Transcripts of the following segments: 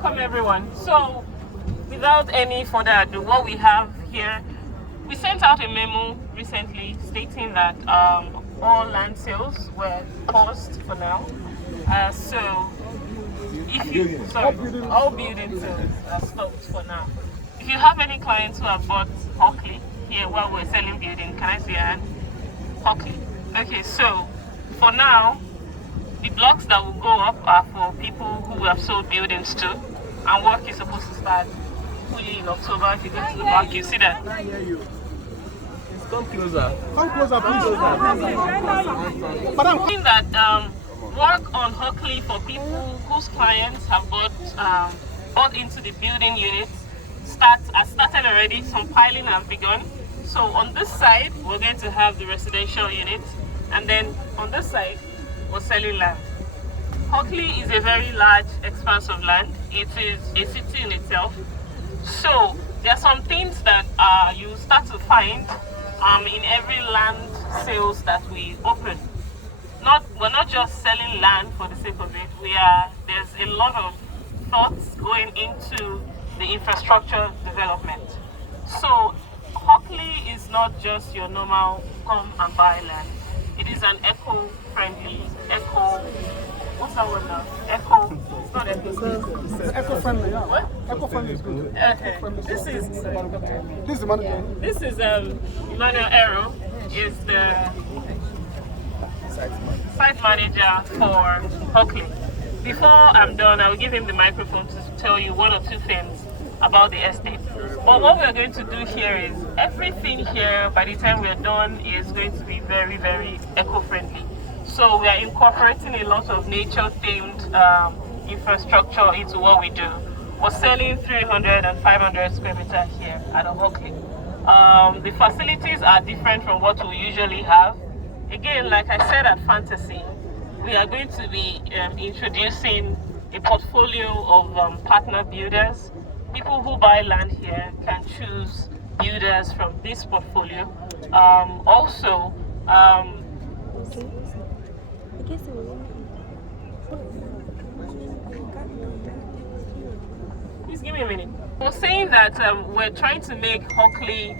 Welcome everyone. So without any further ado, what we have here, we sent out a memo recently stating that all land sales were paused for now. So if you, all building sales are stopped for now. If you have any clients who have bought HOCKLEY here while we're selling building, can I see your hand? HOCKLEY. Okay, so for now, the blocks that will go up are for people who have sold buildings to, and work is supposed to start fully in October. If you go to the back, you see that. I hear you. Come closer. Come closer, please. But I'm thinking that work on HOCKLEY for people whose clients have bought into the building units has started already. Some piling have begun. So on this side, we're going to have the residential units, and then on this side, we're selling land. HOCKLEY is a very large expanse of land. It is a city in itself. So there are some things that you start to find in every land sales that we open. We're not just selling land for the sake of it. There's a lot of thoughts going into the infrastructure development. So HOCKLEY is not just your normal come and buy land. It is an eco-friendly, what's that word now? It's not It's eco-friendly, yeah. What? Eco-friendly is good. Okay. This is the manager. This is Emmanuel Arrow, is the site manager for HOCKLEY. Before I'm done, I will give him the microphone to tell you one or two things about the estate. But what we're going to do here is everything here, by the time we're done, is going to be very, very eco-friendly. So we are incorporating a lot of nature-themed infrastructure into what we do. We're selling 300 and 500 square meters here at HOCKLEY. The facilities are different from what we usually have. Again, like I said at Fantasy, we are going to be introducing a portfolio of partner builders. People who buy land here can choose builders from this portfolio. Please give me a minute. We're saying that we're trying to make HOCKLEY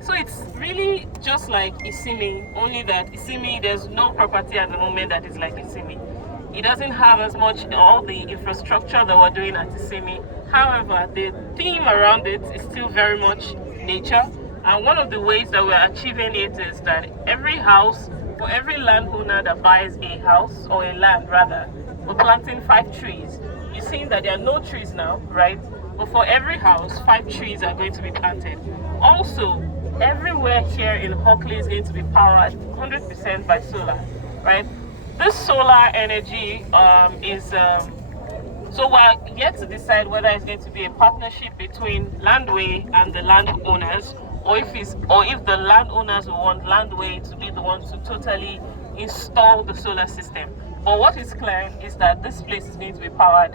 so it's really just like Isimi, only that Isimi, there's no property at the moment that is like Isimi. It doesn't have as much all the infrastructure that we're doing at Isimi. However, the theme around it is still very much nature. And one of the ways that we're achieving it is that every house, for every landowner that buys a house, or a land rather, we're planting 5 trees. You're seeing that there are no trees now, right? But for every house, 5 trees are going to be planted. Also, everywhere here in HOCKLEY is going to be powered 100% by solar, right? This solar energy so we're yet to decide whether it's going to be a partnership between Landway and the landowners, or if the landowners will want Landway to be the one to totally install the solar system. But what is clear is that this place is going to be powered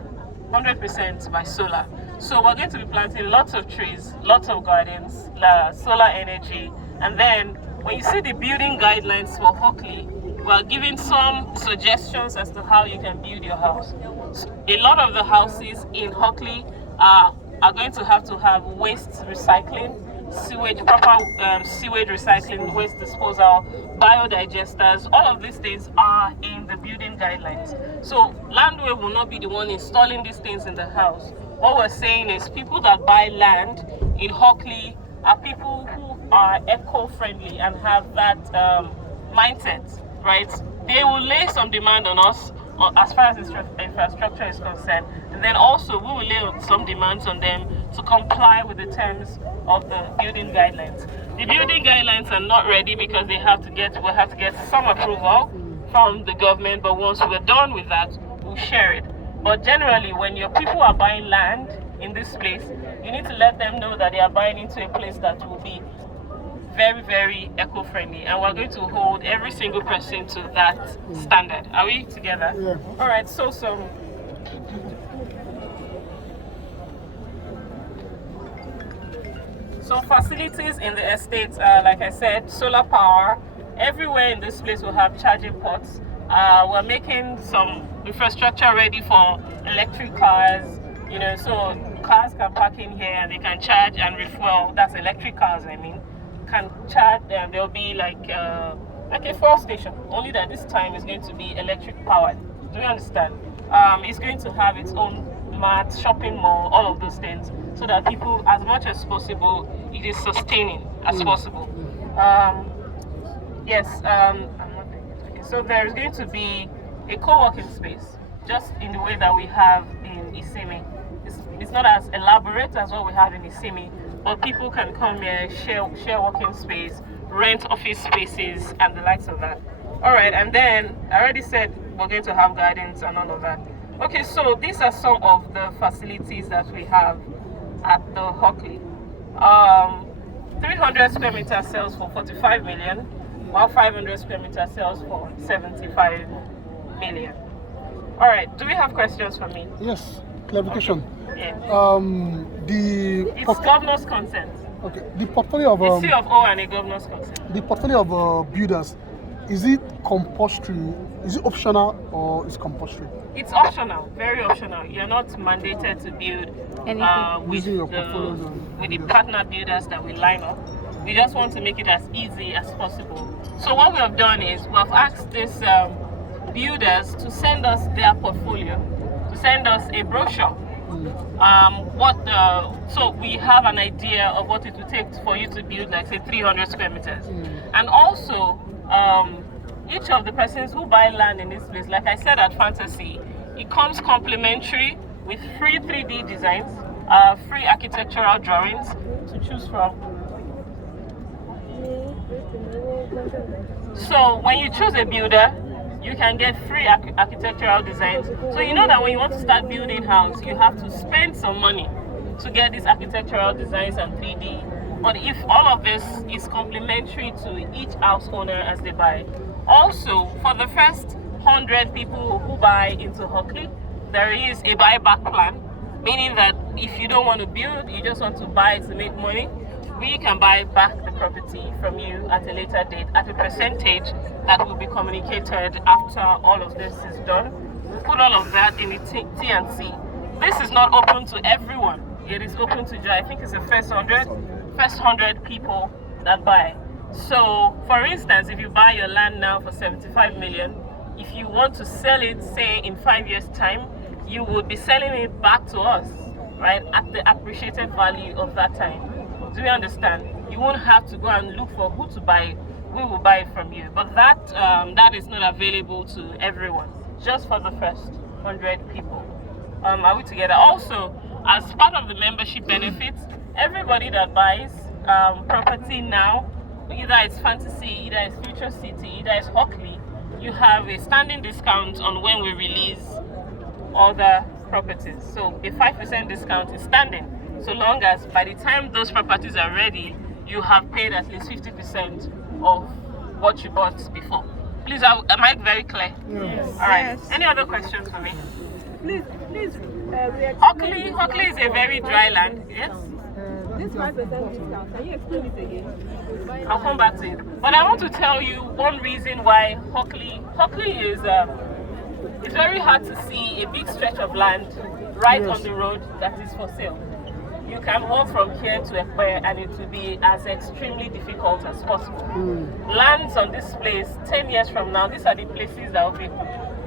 100% by solar. So we're going to be planting lots of trees, lots of gardens, solar energy, and then when you see the building guidelines for HOCKLEY, we're giving some suggestions as to how you can build your house. A lot of the houses in HOCKLEY are going to have waste recycling, proper sewage recycling, waste disposal, biodigesters. All of these things are in the building guidelines. So Landway will not be the one installing these things in the house. What we're saying is people that buy land in HOCKLEY are people who are eco-friendly and have that mindset, right? They will lay some demand on us as far as infrastructure is concerned, and then also we will lay some demands on them to comply with the terms of the building guidelines. The building guidelines are not ready because we'll have to get some approval from the government, but once we're done with that, we'll share it. But generally, when your people are buying land in this place, you need to let them know that they are buying into a place that will be very, very eco-friendly, and we're going to hold every single person to that standard. Are we together? Yeah. All right, so facilities in the estate, like I said, solar power. Everywhere in this place will have charging ports. We're making some infrastructure ready for electric cars, You know, so cars can park in here and they can charge and refuel. That's electric cars, I mean, can charge. There'll be like a fuel station. Only that this time is going to be electric powered. Do you understand? It's going to have its own Mart, shopping mall, all of those things, so that people, as much as possible, it is sustaining as possible. Yes. Okay, so there is going to be a co-working space, just in the way that we have in Isimi. It's not as elaborate as what we have in Isimi, but people can come here, share working space, rent office spaces, and the likes of that. All right, and then I already said we're going to have gardens and all of that. Okay, so these are some of the facilities that we have at the HOCKLEY. 300 square meter sells for 45 million, while 500 square meter sells for 75 million. All right, do we have questions for me? Yes, clarification. Okay. Yeah. It's governor's consent. Okay, the portfolio of It's C of O and a governor's consent. the portfolio of builders, is it compulsory? Is it optional or is compulsory? It's optional, very optional. You're not mandated to build with Using your portfolios the partner builders that we line up. We just want to make it as easy as possible. So what we have done is we have asked these builders to send us their portfolio, to send us a brochure. So we have an idea of what it would take for you to build, like say 300 square meters. And also, each of the persons who buy land in this place, like I said at Fantasy, it comes complimentary with free 3D designs, free architectural drawings to choose from. So when you choose a builder, you can get free architectural designs. So you know that when you want to start building house, you have to spend some money to get these architectural designs and 3D. But if all of this is complimentary to each house owner as they buy. Also, for the first 100 people who buy into HOCKLEY, there is a buyback plan, meaning that if you don't want to build, you just want to buy to make money, we can buy back the property from you at a later date at a percentage that will be communicated after all of this is done. We'll put all of that in the T&C. This is not open to everyone. It is open to, I think it's the first 100 people that buy. So, for instance, if you buy your land now for 75 million, if you want to sell it, say, in 5 years' time, you would be selling it back to us, right, at the appreciated value of that time. Do you understand? You won't have to go and look for who to buy. We will buy it from you. But that is not available to everyone, just for the first 100 people. Are we together? Also, as part of the membership benefits, everybody that buys property now, either it's Fantasy, either it's Future City, either it's HOCKLEY, you have a standing discount on when we release other properties. So a 5% discount is standing, so long as by the time those properties are ready, you have paid at least 50% of what you bought before. Please, am I very clear? Yes. All right. Yes. Any other questions for me? Please, HOCKLEY is a very dry land. Yes. this 5% discount, can you explain it again? I'll come back to it. But I want to tell you one reason why HOCKLEY is, it's very hard to see a big stretch of land right on the road that is for sale. You can walk from here to Ekpe and it will be as extremely difficult as possible. Lands on this place, 10 years from now, these are the places that will be,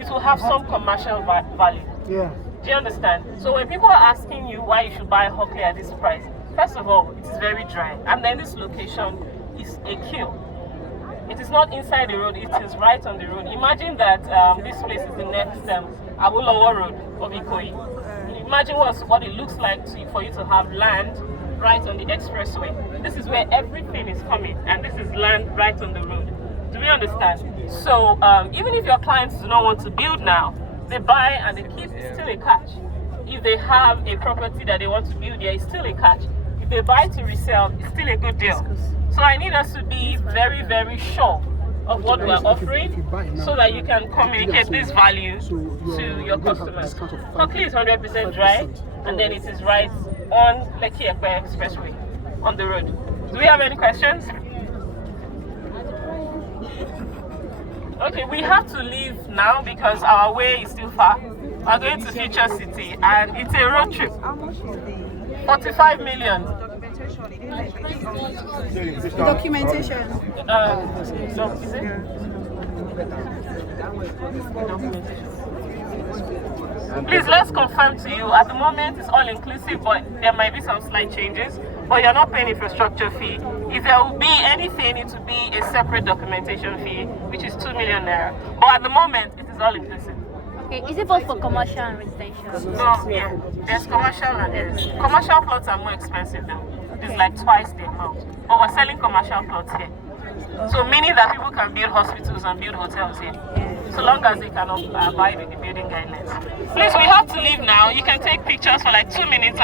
it will have some commercial value. Yeah. Do you understand? So when people are asking you why you should buy HOCKLEY at this price, first of all, it is very dry. And then this location is a kill. It is not inside the road, it is right on the road. Imagine that this place is the next Awolowo Road of Ikoyi. Imagine what it looks like for you to have land right on the expressway. This is where everything is coming, and this is land right on the road. Do we understand? So even if your clients do not want to build now, they buy and they keep, it's still a catch. If they have a property that they want to build here, it's still a catch. If they buy to resell, it's still a good deal. So I need us to be very, very sure of what we are offering so that you can communicate this value to your customers. HOCKLEY is 100% dry, and then it is right on Lekki Ekpe Expressway on the road. Do we have any questions? Okay, we have to leave now because our way is still far. We're going to Future City, and it's a road trip. How much is the 45 million. documentation? So is it? Please, let's confirm to you. At the moment, it's all inclusive, but there might be some slight changes. But you're not paying infrastructure fee. If there will be anything, it will be a separate documentation fee, which is 2 million naira. But at the moment, it is all inclusive. Okay, is it both for commercial and residential? So yeah, there's commercial and there's commercial plots are more expensive now. It's like twice the amount. But we're selling commercial plots here. So meaning that people can build hospitals and build hotels here. So long as they can abide with the building guidelines. Please, we have to leave now. You can take pictures for like 2 minutes.